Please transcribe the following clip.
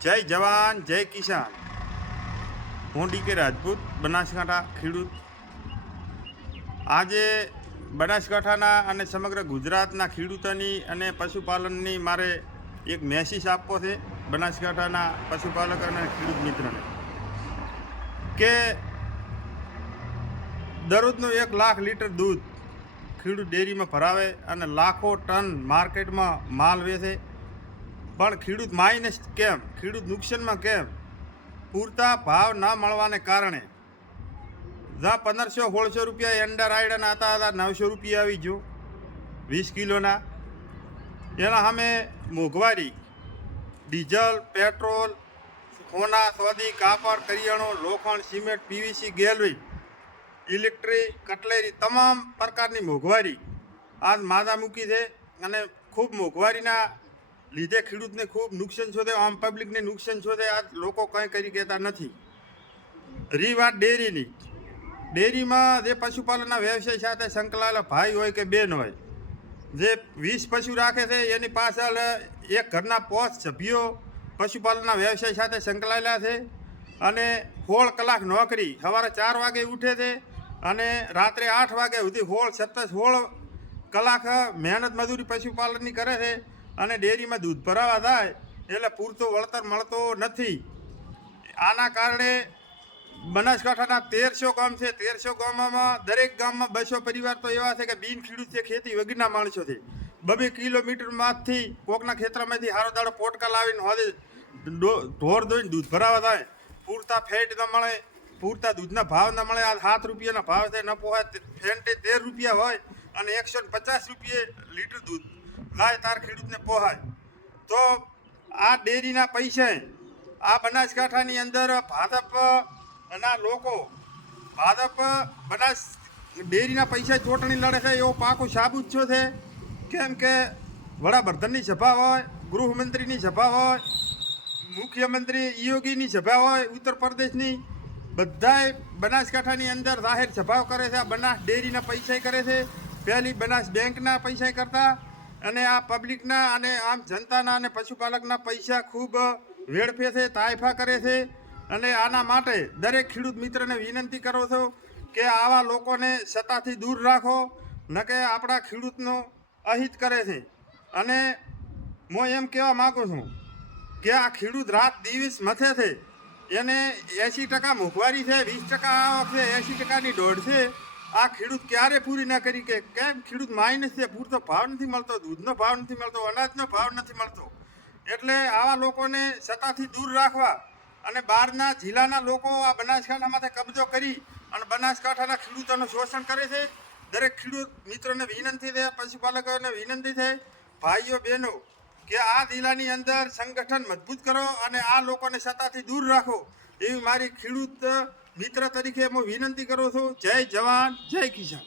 જય જવાન, જય કિસાન. હું ડીકે રાજપૂત, બનાસકાંઠા ખેડૂત. આજે બનાસકાંઠાના અને સમગ્ર ગુજરાતના ખેડૂતોની અને પશુપાલનની મારે એક મેસેજ આપવો છે બનાસકાંઠાના પશુપાલક અને ખેડૂત મિત્રને. કે દરરોજનું એક લાખ લીટર દૂધ ખેડૂત ડેરીમાં ભરાવે અને લાખો ટન માર્કેટમાં માલ વેચે પણ ખેડૂત માઇનસ કેમ? ખેડૂત નુકસાનમાં કેમ? પૂરતા ભાવ ન મળવાને કારણે. જ્યાં પંદરસો, સોળસો રૂપિયા એન્ડર આયડાના હતા હતા, નવસો રૂપિયા આવી જો વીસ કિલોના. એના સામે મોંઘવારી, ડીઝલ, પેટ્રોલ, સોના સોદી કાપડ, કરિયાણું, લોખંડ, cement, PVC, gallery electric cutlery તમામ પ્રકારની મોંઘવારી. આ માદા મૂકી છે અને ખૂબ મોંઘવારીના લીધે ખેડૂતને ખૂબ નુકસાન શોધે આમ પબ્લિકને નુકસાન શોધે આ લોકો કંઈ કરી કહેતા નથી. રી વાત ડેરીની. ડેરીમાં જે પશુપાલનના વ્યવસાય સાથે સંકળાયેલા ભાઈ હોય કે બેન હોય, જે વીસ પશુ રાખે છે, એની પાછળ એક ઘરના પોચ સભ્યો પશુપાલનના વ્યવસાય સાથે સંકળાયેલા છે અને સોળ કલાક નોકરી સવારે ચાર વાગે ઉઠે છે અને રાત્રે આઠ વાગે સુધી હોળ, સતત સોળ કલાક મહેનત મજૂરી પશુપાલનની કરે છે. અને ડેરીમાં દૂધ ભરાવા થાય, એટલે પૂરતો વળતર મળતો નથી. આના કારણે બનાસકાંઠાના તેરસો ગામ છે, તેરસો ગામમાં દરેક ગામમાં બસો પરિવાર તો એવા છે કે બિન ખેડૂત છે, ખેતી વગરના માણસો છે. બબે કિલોમીટરમાંથી કોકના ખેતરમાંથી હારો દાડો પોટકા લાવીને હોદે ઢોર દોઈને દૂધ ભરાવા થાય. પૂરતા ફેટ ન મળે, પૂરતા દૂધના ભાવ ન મળે, આ સાત રૂપિયાના ભાવ છે, ન પોહાય, ફેન્ટે તેર રૂપિયા હોય અને એકસો પચાસ રૂપિયે લીટર દૂધ લાય તાર ખેડૂતને પોહાય તો આ ડેરીના પૈસે આ બનાસકાંઠાની અંદર ભાજપ ના લોકો ભાજપ બનાસ ડેરીના પૈસા ચૂંટણી લડે છે એવો પાકો સાબુત છો. છે કેમ કે વડાપ્રધાનની સભા હોય, ગૃહમંત્રીની સભા હોય, મુખ્યમંત્રી યોગીની સભા હોય, ઉત્તર પ્રદેશની, બધાય બનાસકાંઠાની અંદર જાહેર સભાઓ કરે છે. આ બનાસ ડેરીના પૈસા કરે છે. પહેલી બનાસ બેંકના પૈસા કરતા અને આ પબ્લિકના અને આમ જનતાના અને પશુપાલકના પૈસા ખૂબ વેડફે છે, તાયફા કરે છે. અને આના માટે દરેક ખેડૂત મિત્રને વિનંતી કરો છો કે આવા લોકોને સત્તાથી દૂર રાખો, ન કે આપણા ખેડૂતનો અહિત કરે છે. અને હું એમ કહેવા માગું છું કે આ ખેડૂત રાત દિવસ મથે છે. એને એંસી ટકા મોંઘવારી છે, વીસ ટકા આવક છે એંસી ટકાની દોડ છે. આ ખેડૂત ક્યારે પૂરી ના કરી કે કેમ ખેડૂત માઇનસ છે, પૂરતો ભાવ નથી મળતો, દૂધનો ભાવ નથી મળતો, અનાજનો ભાવ નથી મળતો. એટલે આવા લોકોને સત્તાથી દૂર રાખવા અને બહારના જિલ્લાના લોકો આ બનાસકાંઠામાંથી કબજો કરી અને બનાસકાંઠાના ખેડૂતોનું શોષણ કરે છે. દરેક ખેડૂત મિત્રોને વિનંતી છે, પશુપાલકોને વિનંતી છે, ભાઈઓ, બહેનો, કે આ જિલ્લાની અંદર સંગઠન મજબૂત કરો અને આ લોકોને સત્તાથી દૂર રાખો. એવી મારી ખેડૂત મિત્ર તરીકે હું વિનંતી કરું છું જય જવાન જય કિસાન.